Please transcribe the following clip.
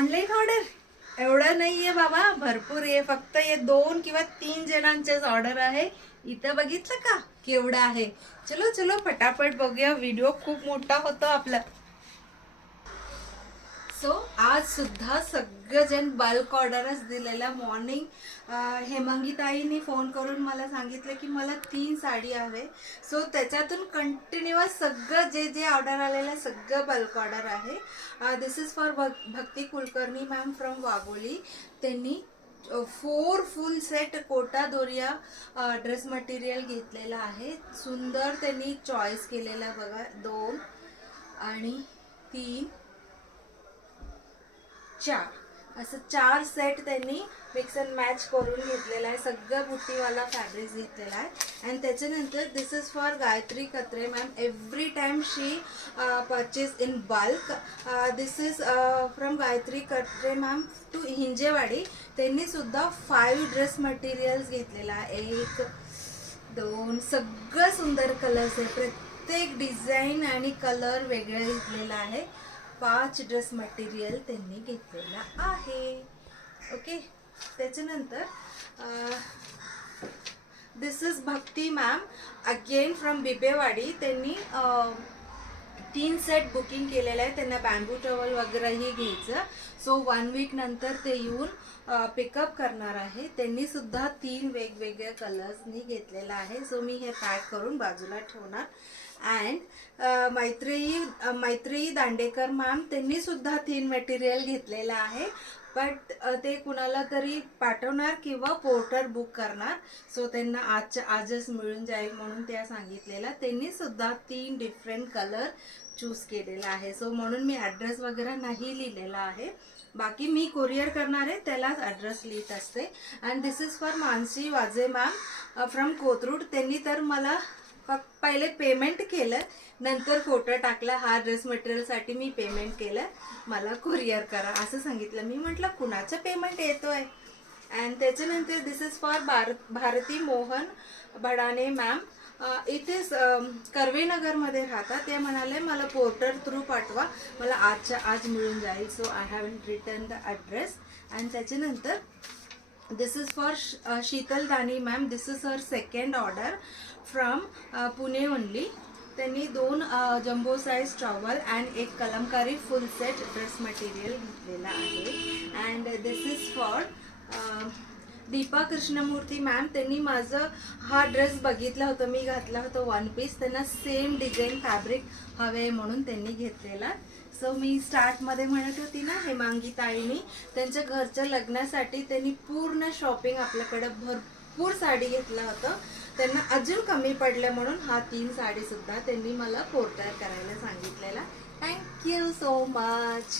Online order एवढं नाहीये बाबा, भरपूर आहे. फक्त हे 2 किंवा 3 जणांचेच ऑर्डर आहे. इथं बघितलं का केवढं आहे. चलो चलो फटाफट बघूया. व्हिडिओ खूप मोठा होतो आपला. सो आज सुद्धा सगळेजण बल्क ऑर्डरच दिलेला. मॉर्निंग हेमांगी ताईने फोन करून मला सांगितलं की मला 3 साडी हवे. सो त्याच्यातून कंटिन्युअस सगळं जे जे ऑर्डर आलेलं सगळं बल्क ऑर्डर आहे. This is for Bhakti Kulkarni ma'am from Wagholi. त्यांनी 4 full set Kota Doria dress material घेतलेला आहे. सुंदर त्यांनी चॉईस केलेला बघा. 2 आणि 3 4 असं 4 सेट त्यांनी मिक्स अँड मॅच करून घेतलेला आहे. सगळं बुट्टीवाला फॅब्रिक घेतलेला आहे. आणि त्याच्यानंतर this is for Gayatri Katre ma'am. Every time she purchase in bulk. This is from Gayatri Katre ma'am to Hinjewadi. त्यांनी सुद्धा 5 ड्रेस मटेरियल्स घेतलेला आहे. 1 2 सगळं सुंदर कलर्स आहे. प्रत्येक डिझाईन आणि कलर वेगळा घेतलेला आहे. 5 ड्रेस मटेरियल त्यांनी घेतलेला आहे. ओके. त्याच्यानंतर this is Bhakti ma'am again from Bibewadi. त्यांनी 3 सेट बुकिंग केलेलं आहे. त्यांना बॅम्बू टॉवल वगैरेही घ्यायचं. सो 1 वीक नंतर ते येऊन पिकअप करणार आहे. त्यांनी सुद्धा 3 वेगवेगळ्या कलर्सनी घेतलेला आहे. सो मी हे पॅक करून बाजूला ठेवणार. अँड मैत्रेयी दांडेकर मॅम त्यांनी सुद्धा 3 मटेरियल घेतलेला आहे. बट ते कुणाला तरी पाठवणार किंवा पोर्टर बुक करणार. सो त्यांना आजच मिळून जाईल म्हणून त्या सांगितलेला. त्यांनी सुद्धा 3 डिफरंट कलर चूज केलेला आहे. सो म्हणून मी ॲड्रेस वगैरे नाही लिहिलेला आहे. बाकी मी कोरियर करणार आहे त्यालाच ॲड्रेस लिहित असते. And this is for Mansi वाजे मॅम फ्रॉम कोथरूड. त्यांनी तर मला पहिले पेमेंट केलं, नंतर फोटो टाकला. हा ड्रेस मटेरियलसाठी मी पेमेंट केलं, मला कुरिअर करा असं सांगितलं. मी म्हटलं कुणाचं पेमेंट येतोय. अँड त्याच्यानंतर this is for Bharti Mohan Bhadane ma'am. इथे कर्वेनगरमध्ये राहतात. ते म्हणाले मला पोर्टर थ्रू पाठवा, मला आजच्या आज मिळून जाईल. So I haven't return the address. And त्याच्यानंतर दिस इज फॉर शीतल दानी ma'am. This is her second order from Pune only. त्यांनी 2 jumbo size towel and 1 Kalamkari full set dress material घेतलेला आहे. And this is for Deepa Krishnamurthy ma'am. त्यांनी माझं हा dress बघितला होता, मी घातला होता 1 पीस. त्यांना सेम डिझाईन फॅब्रिक हवे म्हणून त्यांनी घेतलेला. सो मी स्टार्टमध्ये म्हणत होती ना हेमांगी ताईनी त्यांच्या घरच्या लग्नासाठी त्यांनी पूर्ण शॉपिंग आपल्याकडे भरपूर साडी घेतला होतं. त्यांना अजून कमी पडलं म्हणून हा 3 साडी सुद्धा त्यांनी मला पोर्टर करायला सांगितलेला. Thank you so much.